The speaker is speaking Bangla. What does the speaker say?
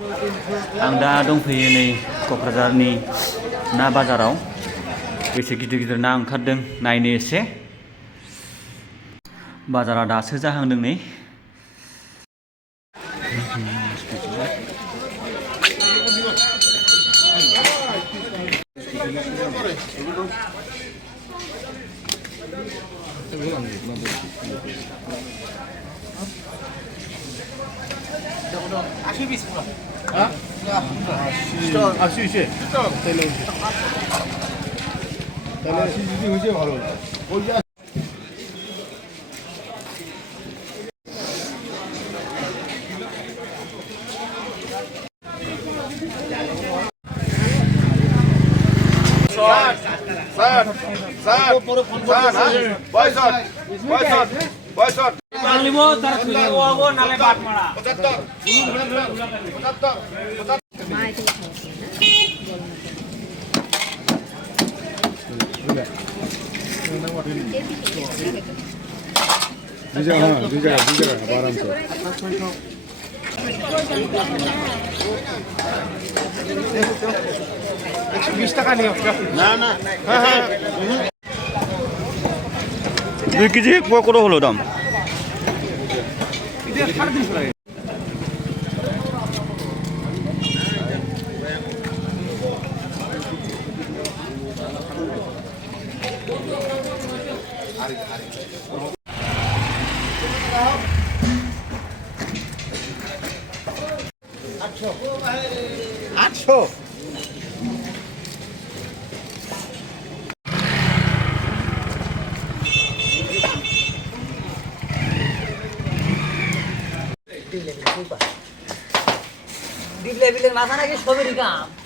आं दा दंफैयो नै क'क्राझारनि ना बाजाराव बेसे गिदिर गिदिर ना ओंखारदों नायनो एसे बाजारा दासो जाहांदों नै आराम से 120 টাকা নিও না না হ্যাঁ হ্যাঁ 2 কেজি কত হলো দাম এটা 350 টাকা আটশো ডিবলে বিলের মাথা নাকি সবেরই কাম